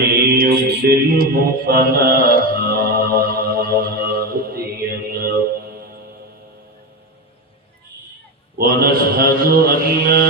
يضلله فلا هادي له ونشهد أن لا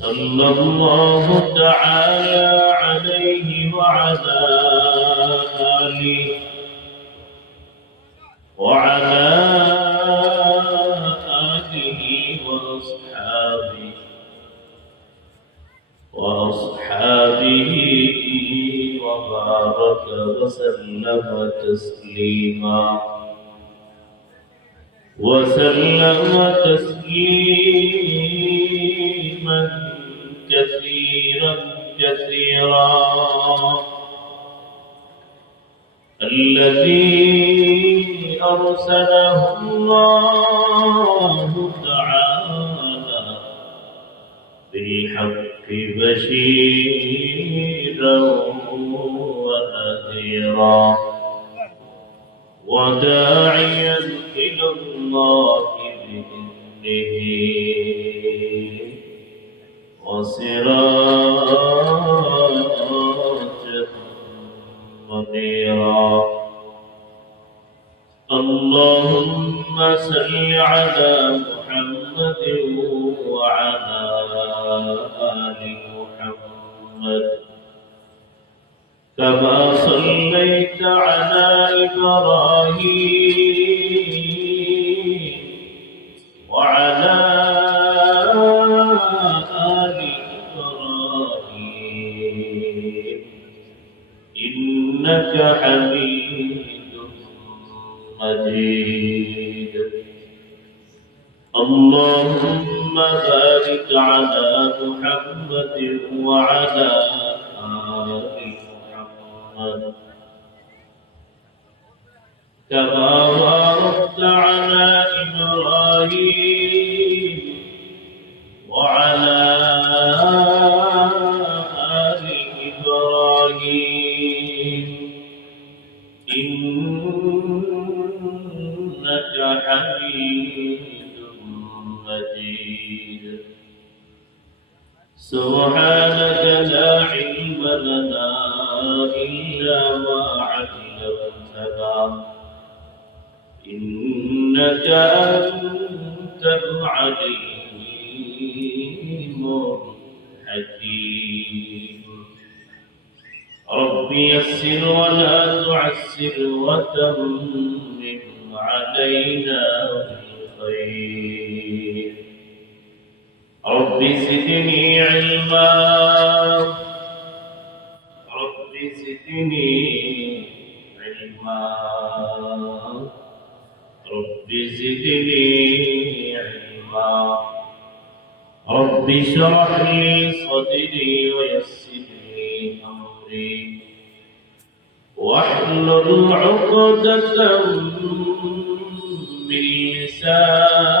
صلى الله تعالى عليه وعلى آله وعلى آله وأصحابه وأصحابه وبارك وسلم تسليما وسلم تسليما بالحق بشيرا ونذيرا وداعيا إلى الله بإذنه. وسراجا منيرا. اللهم صل على محمد وعلى آل محمد. كما صليت على إبراهيم وعلى آل محمد كما باركت على إبراهيم وعلى آل سبحانك لا علم لنا إلا ما علمتنا. إنك أنت العليم الحكيم. رب يسر ولا تعسر وتمم علينا بالخير. رب زدني علما. رب زدني علما. رب زدني علما. رب اشرح لي صدري ويسر لي أمري. واحلل عقدة من لساني.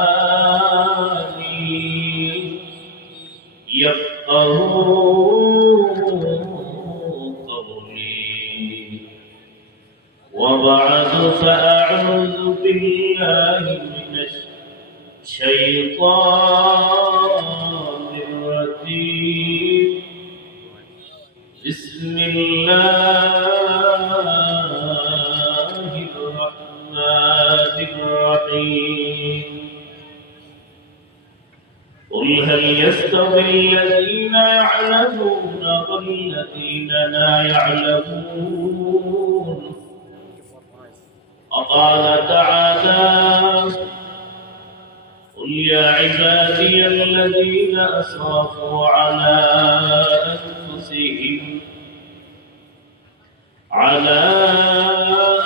يستوي الذين يعلمون والذين لا يعلمون. وقال تعالى قل يا عبادي الذين أسرفوا على أنفسهم على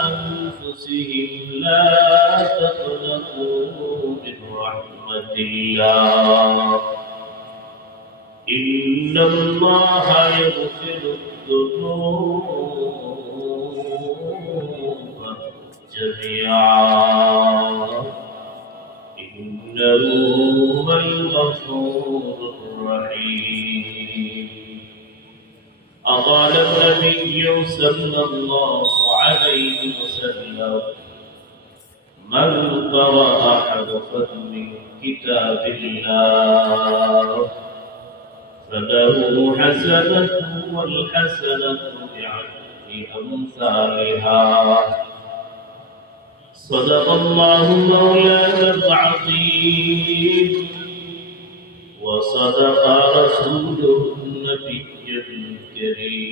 أنفسهم لا تقنطوا من رحمة الله. إن الله يغفر الذنوب جميعا إنه هو الغفور الرحيم أقال النبي صلى الله عليه وسلم من قرأ حرفا من كتاب الله فله حسنة والحسنة بعشر أمثالها. صدق الله مولانا العظيم. وصدق رسوله النبي الكريم.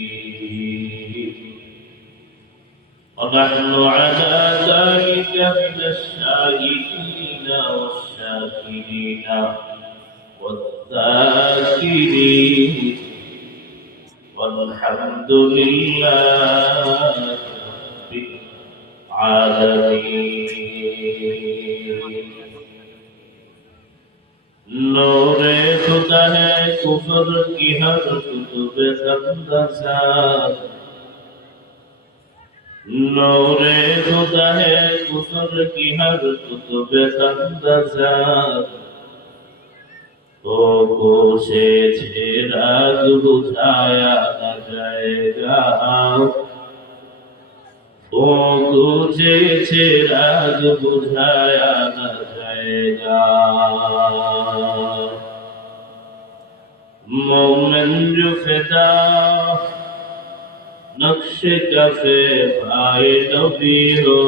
ونحن على ذلك من الشاهدين والشاكرين. والذاكرين والحمد لله رب العالمين نور خدا ہے کفر کی ہر کتب خندسار نور خدا ہے کفر کی ہر کتب خندسار পৌঁছেছে রাজ বুঝায়া জায়গা পৌঁছেছে রাজ বুঝায়া জায়গা মোমেন ফেদা, নকশ কফে ভাই নবী হো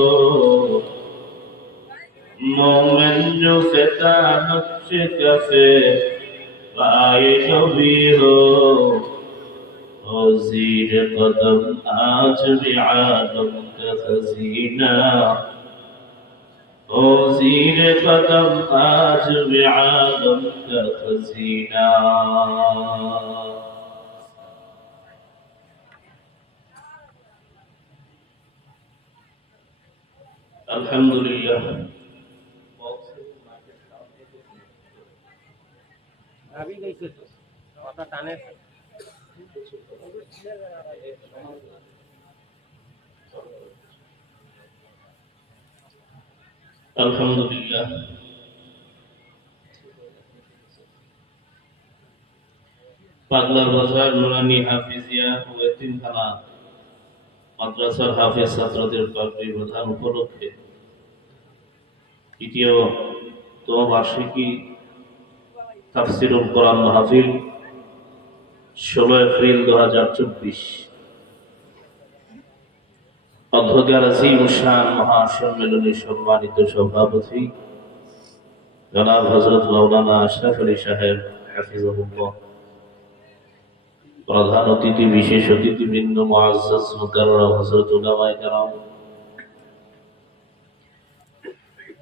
মোমেন ফেদা, নকশ সে কাছে পায়ে নবী হো অজির কদম আজ আদম কাজিনা অজির কদম আজ আদম কাজিনা الحمد لله ভাবি গেছে তো, কথা টানে আলহামদুলিল্লাহ। পাগলার বাজার নুরানি হাফিজিয়া ও এতিমখানা মাদ্রাসার হাফেজ ছাত্রদের কর্মী প্রধান উপলক্ষে। তৃতীয় তো বার্ষিকী তাফসিরুল কোরআন মাহফিল, ষোলো এপ্রিল দু হাজার চব্বিশ। অধ্যকার আজিম শান মহাসম্মেলনের সম্মানিত সভাপতি, জনাব হজরত মৌলানা আশরাফ আলী সাহেব, হাফিজাহুল্লাহ। প্রধান অতিথি, বিশেষ অতিথিবৃন্দ, মুআজ্জাজ মুকাররম হযরত উলামায়ে কেরাম।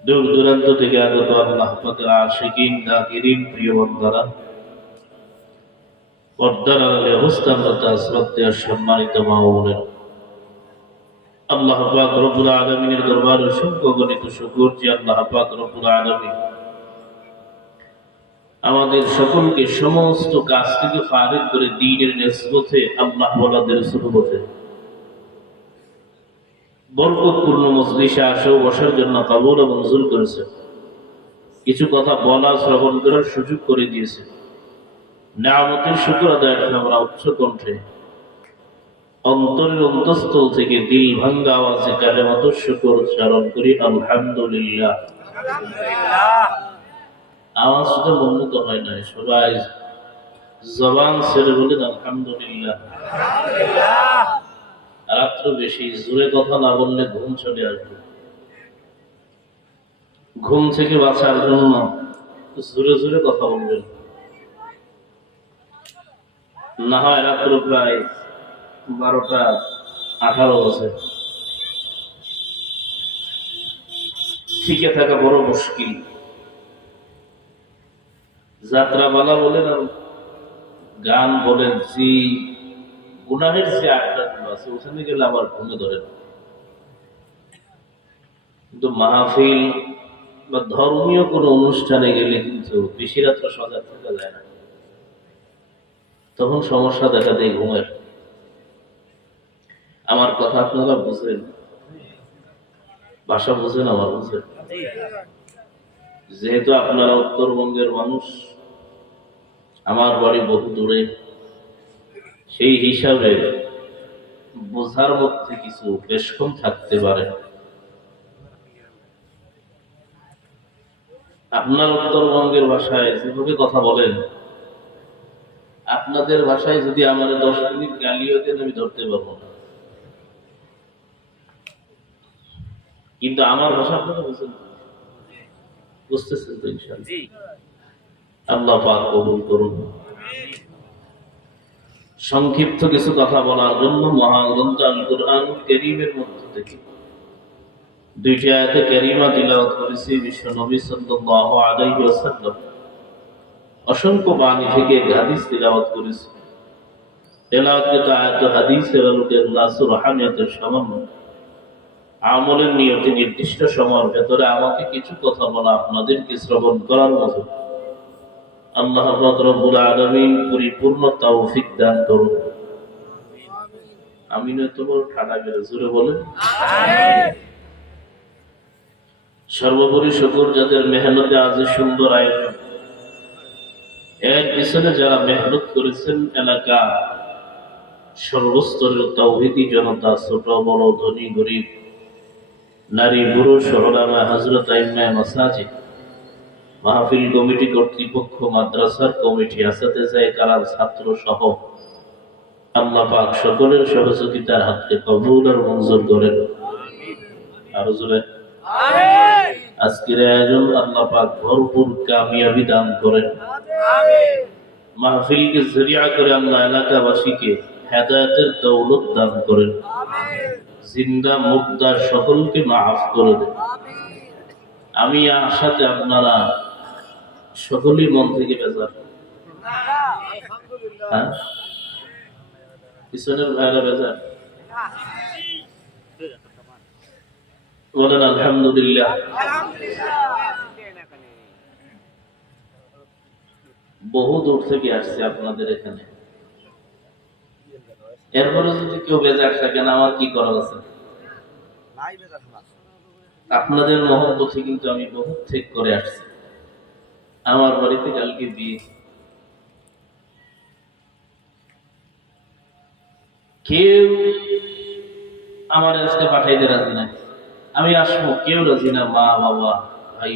দূর দূরান্ত থেকে আগত আল্লাহ আশিকিন জাকিরিন, প্রিয় পর্দার আড়ালে অবস্থানরত সম্মানিত মা বোনেরা, আল্লাহ পাক দরবারে অসংখ্য গণিত শুকর যে আল্লাহ পাক রব্বুল আমাদের সকলকে সমস্ত কাজ থেকে ফারিক করে দিনের নেসবতে, আল্লাহ সুবতে বরকতপূর্ণ মজলিসে আসেও বসার জন্য কবুল ও মঞ্জুর করেছে। কিছু কথা বলা, শ্রবণ করার সুযোগ করে দিয়েছে। নামতের শুক্র আদায় আমরা উচ্চ কণ্ঠে অন্তরের অন্তঃস্থল থেকে দিল ভাঙ্গা আওয়াজে কালে মতো শুকর উচ্চারণ করি, আলহামদুলিল্লাহ। আওয়াজটা উন্নত হয় নাই, সবাই জবান ছেড়ে বলেন, আলহামদুলিল্লাহ। রাত্র বেশি, জোরে কথা না বললে ঘুম চলে আসবে। ঘুম থেকে বাঁচার জন্য জোরে জোরে কথা বলবেন। না হয় রাত্র প্রায় বারোটা আঠারো বছর ঠিকে থাকা বড় মুশকিল। যাত্রাপালা বলেন আর গান বলেন যে গুনাহের যে আছে, ওখানে গেলে আবার ঘুমে ধরে না। কিন্তু মাহফিল বা ধর্মীয় কোনো অনুষ্ঠানে গেলে কিন্তু বেশি রাত্রে সজাগ থাকা যায় না। তখন সমস্যা দেখা দেয় ঘুমের। আমার কথা আপনারা বুঝেন? ভাষা বুঝেন, আমার বুঝেন? যেহেতু আপনারা উত্তরবঙ্গের মানুষ, আমার বাড়ি বহু দূরে, সেই হিসাবে বোঝার মধ্যে কিছু বেশ কম থাকতে পারে। আপনার উত্তরবঙ্গের ভাষায় যেভাবে কথা বলেন আপনাদের ভাষায় যদি আমার দশ মিনিট গালিও দেন আমি ধরতে পারব না। কিন্তু আমার ভাষা আপনারা বুঝেন বুঝতেছেন তো ইনশাআল্লাহ? জি। আল্লাহ পাক কবুল করুন। সংক্ষিপ্ত কিছু কথা বলার জন্য কোরআন মধ্য থেকে। দুইটি আয়াতে কারিমা তিলাওয়াত করেছি বিশ্ব নবী ওয়াসাল্লাম। অসংখ্য বাণী থেকে হাদিস তিলাওয়াত করেছি। তেলাওয়াতকৃত আয়াত হাদিস এগুলোকে ইখলাস রুহানিয়তের সমন্বয় আমলের নিয়তি নির্দিষ্ট সময়ের ভেতরে আমাকে কিছু কথা বলা আপনাদেরকে শ্রবণ করার মতো। আল্লাহ রব্বুল পরিপূর্ণ তৌফিক দান করুন। বড় ঠাডা বেড়ে জোরে বলেন। সর্বোপরি শুকুর যাদের মেহনতে আজ সুন্দর আয়োজন। এর পিছনে যারা মেহনত করেছেন এলাকা, সর্বস্তরের তৌহিদি জনতা, ছোট, বড়, ধনী, গরিব, নারী, পুরুষ ওলামা হজরত আইম্মা, মাসাজিদ মাহফিল কমিটি কর্তৃপক্ষ মাদ্রাসার কমিটি আসাতে যায় কালাম ছাত্র সহ। আল্লাহ পাক সকলের সহযোগিতার হাতকে কবুল আর মঞ্জুর করেন। আরও জোরে। আজকের আয়োজন আল্লাহ পাক ভরপুর কামিয়াবি দান করেন। মাহফিলকে জরিয়া করে আল্লাহ এলাকাবাসীকে হেদায়তের দৌলত দান করেন। জিন্দা মুক্তার সকলকে মাফ করে দেন। আমি আশাতে আপনারা সকলেই মন থেকে বেজার। হ্যাঁ? পিছনের ভাইরা বেজার। বলেন, আলহামদুলিল্লাহ। বহু দূর থেকে আসছে আপনাদের এখানে। এরপরে যদি কেউ বেজার থাকেন আমার কি করা আছে? আপনাদের মহব্বতে কিন্তু আমি বহু ঠিক করে আসছি। আমার বাড়িতে কালকে বিয়ে। কেউ আমার আজকে পাঠাইতে রাজি না আমি আসব, কেউ রাজি না, মা, বাবা, ভাই,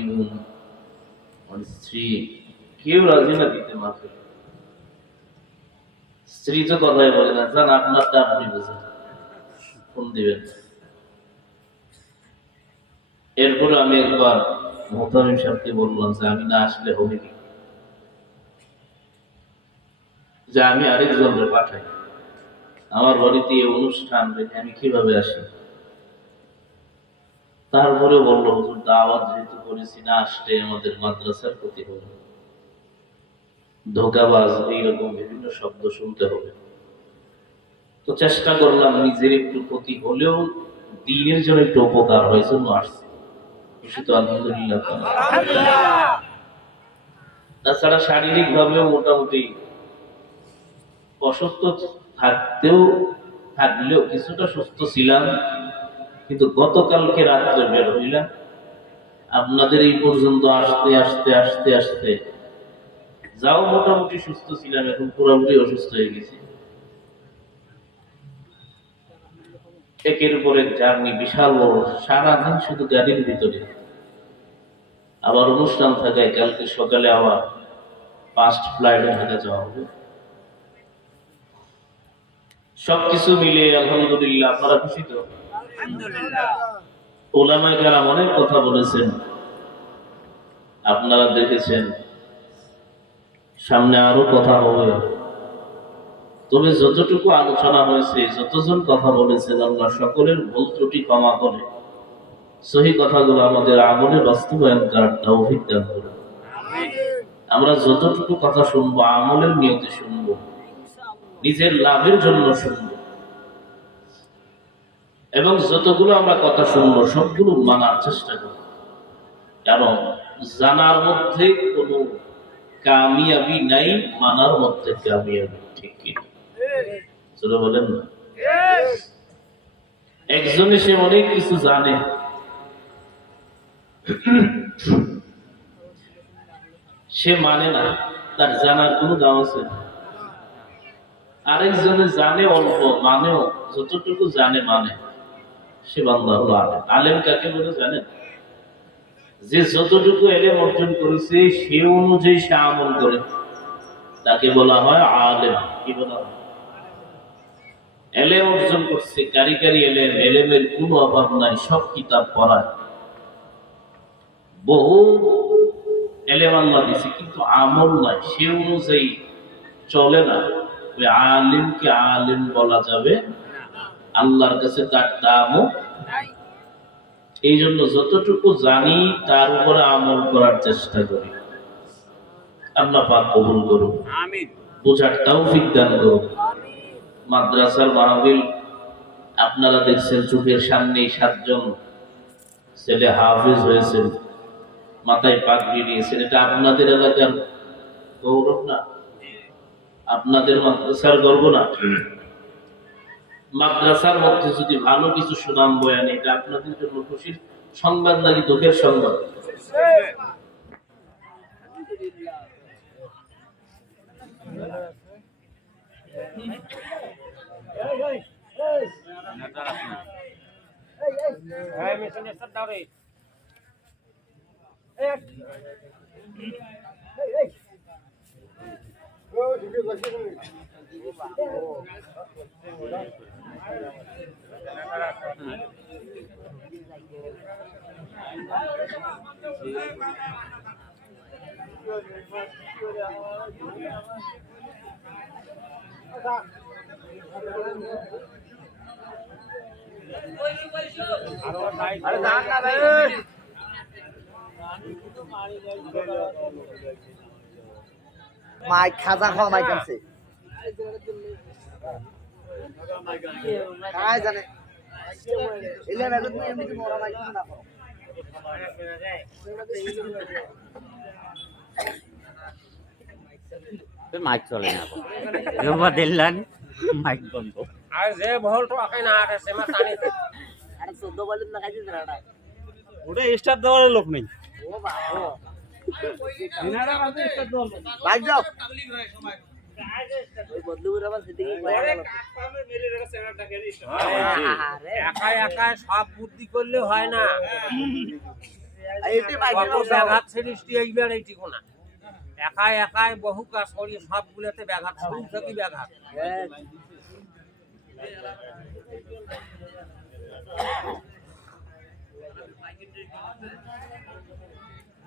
বোন স্ত্রী। কেউ রাজি না দিতে মাকে স্ত্রী তো কথাই বলে না, জান আপনারটা আপনি বুঝেন। ফোন দিবেন। এরপরে আমি একবার মোহতামিম সাহেবকে বললাম? যে আমি না আসলে হবে কি? যে আমি আরেকজনকে পাঠাই। আমার বাড়িতে এই অনুষ্ঠান রেখে আমি কীভাবে আসি? তারপরে বলল, হুজুর, দাওয়াত যেহেতু করেছি, না আসলে আমাদের মাদ্রাসার ক্ষতি হবে ধোকাবাজ, এইরকম বিভিন্ন শব্দ শুনতে হবে। তো চেষ্টা করলাম, নিজের একটু ক্ষতি হলেও দিনের জন্য একটু উপকার হয়, জন্য আসছি। খুশি তো আলহামদুলিল্লাহ। তাছাড়া শারীরিক ভাবে মোটামুটি অসুস্থ থাকতেও থাকলেও কিছুটা সুস্থ ছিলাম কিন্তু গতকালকে রাত্রে বের হইলাম। আপনাদের এই পর্যন্ত আসতে আসতে আসতে আসতে যাও মোটামুটি সুস্থ ছিলাম এখন পুরোপুরি অসুস্থ হয়ে গেছি। একের পর এক জার্নি বিশাল বড় সারাদিন শুধু গাড়ির ভিতরে। আবার অনুষ্ঠান থাকায় কালকে সকালে আবার ফার্স্ট ফ্লাইটে ঢাকা যাওয়া হবে। সবকিছু মিলে আলহামদুলিল্লাহ আপনারা খুশি তো? ওলামায় কারাম অনেক কথা বলেছেন। আপনারা দেখেছেন সামনে আরও কথা হবে। তবে যতটুকু আলোচনা হয়েছে যতজন কথা বলেছেন আল্লাহ সকলের ভুল ত্রুটি ক্ষমা করে সহি কথাগুলো আমাদের আমলে বাস্তবায়ন করার তৌফিক দান করে আমরা যতটুকু কথা শুনব আমলের নিয়তে শুনব নিজের লাভের জন্য শুনব। এবং যতগুলো আমরা কথা শুনব সবগুলো মানার চেষ্টা করব। কারণ জানার মধ্যে কোনো কামিয়াবি নাই মানার মধ্যে কামিয়াবি ঠিক কি বলেন না? একজন এসে অনেক কিছু জানে সে মানে না, তার জানার কোনো দাম আছে? আরেকজনে জানে অল্প, মানেও, যতটুকু জানে মানে। সে বান্দা হলো আলেম। আলেম কাকে বলে জানেন? যে যতটুকু এলেম অর্জন করেছে, সে অনুযায়ী সে আমল করে। তাকে বলা হয় আলেম। কি বলা হয়? এলেম অর্জন করছে কারিকারি এলেম, এলেমের কোনো অভাব নাই, সব কিতাব পড়ায়। বহু এলেম আল্লাহ দিছে কিন্তু আমল নাই। সে অনুযায়ী চলে না। ওই আলিমকে আলিম বলা যাবে। আল্লাহর কাছে তার দামও এই জন্য যতটুকু জানি তার উপরে আমল করার চেষ্টা করি। আল্লাহ পাক কবুল করুন আমিন। বোঝার তৌফিক দান করুন মাদ্রাসার মাহবিল আপনারা দেখছেন চোখের সামনে সাতজন ছেলে হাফিজ হয়েছেন। মাথায় পাগড়ি নিয়েছেন এটা আপনাদের এলাকার গৌরব না আপনাদের মাদ্রাসার গর্ব না মাদ্রাসার মধ্যে যদি ভালো কিছু সুনাম বয়ান এটা আপনাদের জন্য খুশির সংবাদ নাকি দুঃখের সংবাদ এই মেশিনে সব দাও রে আরে জান না রে মাইক খাজা খাওয়া মাইক আনছে কাই জানে। এমনি মাইক না খাও। মাইক চলে না। রোবা দিল্লান মাইক বন্ধ। আর যে বহল তো আকে না আরে সেমা টানি আরে 14 বলেন না খাইছিস রাডা ওটা স্টার দেওয়ার লোক নেই। একা একা সব বুদ্ধি করলে হয় না ব্যাঘাত। সৃষ্টি এইবার এইটি কোনা একা একাই বহু কাজ করি সবগুলোতে ব্যাঘাত শুরু থেকে ব্যাঘাত দেখাই নাই দেখাই বালা বাজার নাম করে এই একবারে মানে